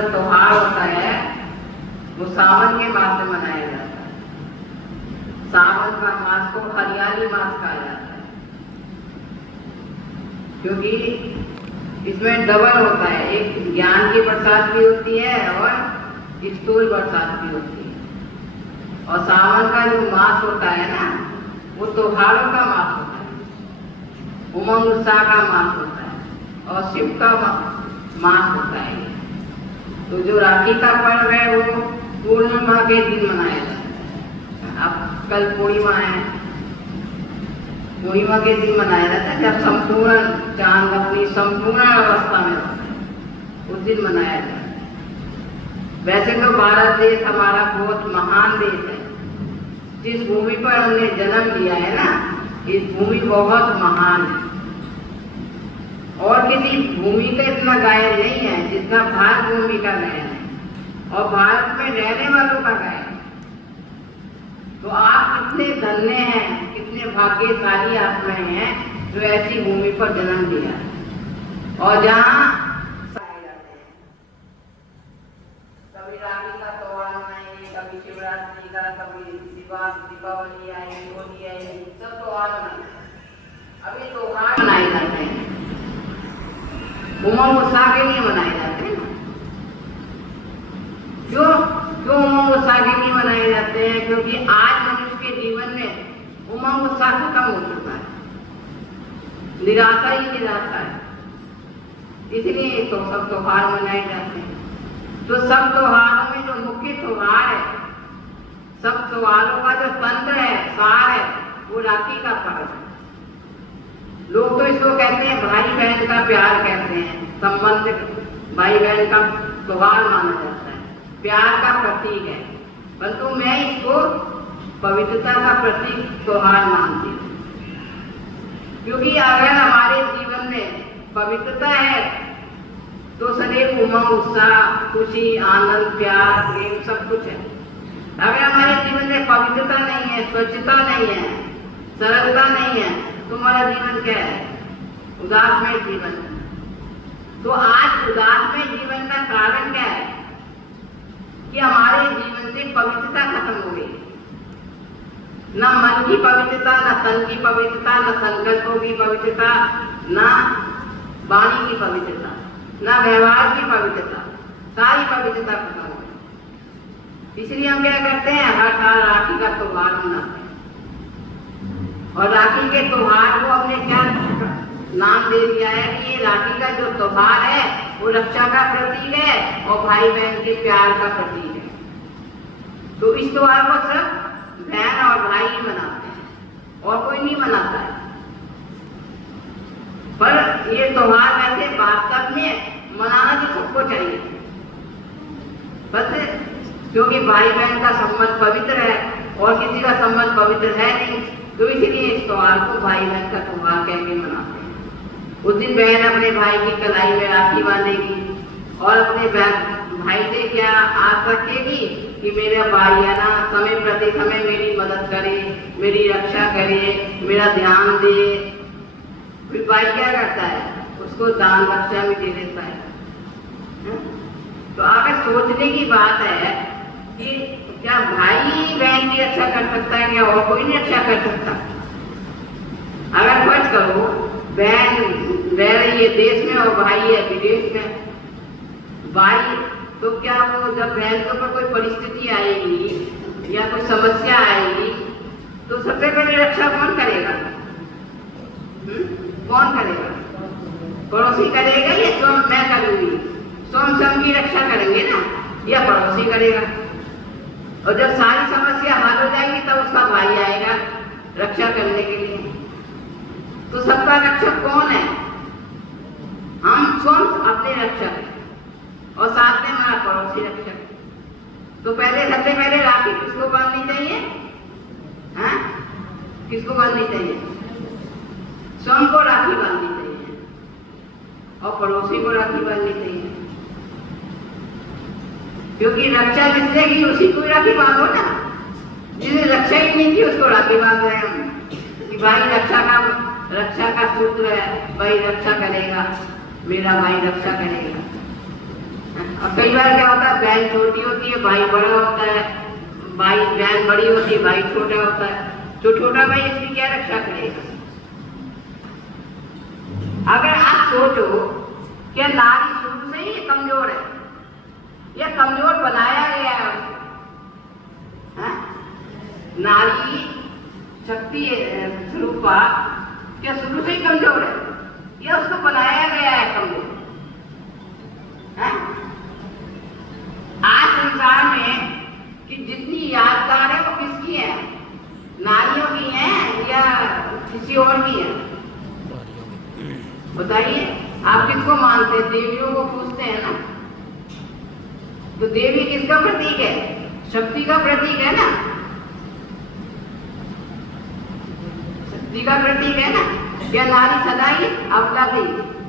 जो त्योहार होता है वो सावन के मास में मनाया जाता है। सावन का मास को हरियाली मास कहा जाता है, क्योंकि इसमें डबल होता है, एक ज्ञान की बरसात भी होती है और स्थूल बरसात भी होती है। और सावन का जो मास होता है ना, वो त्योहारों का मास होता है, उमंग उत्साह का मास होता है और शिव का मास होता है। तो जो राखी का पर्व है वो पूर्णिमा के दिन मनाया जाता है। अब कल पूर्णिमा है, पूर्णिमा के दिन मनाया जाता है जब संपूर्ण चांद अपनी संपूर्ण अवस्था में होता है, उस दिन मनाया जाता है। वैसे तो भारत देश हमारा बहुत महान देश है। जिस भूमि पर हमने जन्म लिया है ना, इस भूमि बहुत महान है और किसी भूमि का इतना गायन नहीं है जितना भारत भूमि का गायन है और भारत में रहने वालों का गायन। तो आप कितने धन्य हैं, कितने भाग्यशाली आत्माएं हैं जो ऐसी भूमि पर जन्म लिया और जहाँ कभी राखी का त्योहार मनाएंगे, कभी शिवरात्रि का, कभी दीपावली आएगी, होली आएगी, सब त्योहार मनाएंगे। अभी त्योहार मनाए जाते हैं, उमंग उत्साह के लिए मनाए जाते हैं। क्यों उमंग उत्साह के लिए मनाए जाते हैं? क्योंकि आज मनुष्य के जीवन में उमंग उत्साह खत्म हो चुका है, निराशा ही निराशा है, इसलिए तो सब त्योहार मनाए जाते हैं। तो सब त्योहारों में जो मुख्य त्योहार है, सब त्योहारों का जो तंत्र है, सार है, वो राखी का पर्व है। लोग तो इसको कहते हैं भाई बहन का प्यार कहते हैं, संबंध भाई बहन का त्योहार माना जाता है, प्यार का प्रतीक है, परंतु मैं इसको पवित्रता का प्रतीक त्योहार मानती हूँ। क्योंकि अगर हमारे जीवन में पवित्रता है तो सदैव उमंग उत्साह, खुशी, आनंद, प्यार, प्रेम सब कुछ है। अगर हमारे जीवन में पवित्रता नहीं है, स्वच्छता नहीं है, सरलता नहीं है, तो हमारा जीवन क्या है? उदासमय जीवन। तो आज उदासमय जीवन का कारण क्या है? कि हमारे जीवन से पवित्रता खत्म हो गई। न मन की पवित्रता, न तन की पवित्रता, न संकल्पों की पवित्रता, न वाणी की पवित्रता, न व्यवहार की पवित्रता, सारी पवित्रता खत्म हो गई। इसलिए हम क्या करते हैं? हर साल राखी का त्योहार मनाते हैं और राखी के त्योहार को हमने क्या नाम दे दिया है कि ये राखी का जो त्योहार है वो रक्षा का प्रतीक है और भाई बहन के प्यार का प्रतीक है। तो इस त्योहार को सिर्फ बहन और भाई ही मनाते हैं और कोई नहीं मनाता है। पर ये त्योहार वैसे वास्तव में मनाना तो सबको चाहिए, बस क्योंकि भाई बहन का संबंध पवित्र है और किसी का संबंध पवित्र है नहीं, तो इसलिए इस त्योहार को भाई बहन का त्योहार कह के मनाते हैं। उस दिन बहन अपने भाई की कलाई में राखी बांधेगी और अपने भाई से क्या आस रखेगी कि मेरा भाई है ना समय प्रति समय मेरी मदद करे, मेरी रक्षा करे, मेरा ध्यान दे। फिर भाई क्या करता है? उसको दान रक्षा भी दे देता है। तो आगे सोचने की बात है कि क्या भाई बहन की रक्षा कर सकता है, क्या और कोई नहीं रक्षा कर सकता? अगर फर्ज करो बहन रह रही है देश में और भाई है विदेश में, भाई तो क्या वो जब बहन के ऊपर कोई परिस्थिति आएगी या कोई समस्या आएगी तो सबसे पहले रक्षा कौन करेगा? कौन करेगा? पड़ोसी करेगा या स्वयं मैं करूंगी? स्वयं की रक्षा करेंगे ना, या पड़ोसी करेगा? और जब सारी समस्या हल हो जाएगी तब उसका भाई आएगा रक्षा करने के लिए। तो सबका रक्षक कौन है? हम स्वयं अपने रक्षक और साथ में हमारा पड़ोसी रक्षक। तो सबसे पहले राखी किसको बांधनी चाहिए? हाँ, किसको बांधनी चाहिए? स्वयं को राखी बांधनी चाहिए और पड़ोसी को राखी बांधनी चाहिए। क्योंकि रक्षा जिसने की उसी को राखी बांधो ना। जिसने रक्षा ही नहीं की उसको राखी बांध रहे हम कि भाई रक्षा का सूत्र है, भाई रक्षा करेगा, मेरा भाई रक्षा करेगा। और कई बार क्या होता है, बहन छोटी होती है, भाई बड़ा होता है, भाई बहन बड़ी होती है, भाई छोटा होता है, जो छोटा भाई इसकी क्या रक्षा करेगा? अगर आप सोचो कि नारी शुरू से ही कमजोर है, यह कमजोर बनाया गया है उसको, नारी शक्ति स्वरूपा क्या शुरू से ही कमजोर है, यह उसको बनाया गया है कमजोर। आज संसार में कि जितनी यादगार है वो किसकी है? नारियों की है या किसी और की है? बताइए, आप किसको मानते हैं? देवियों को पूछते हैं ना, तो देवी किसका प्रतीक है? शक्ति का प्रतीक है ना, शक्ति का प्रतीक है ना। क्या नारी सदा ही अबला थी?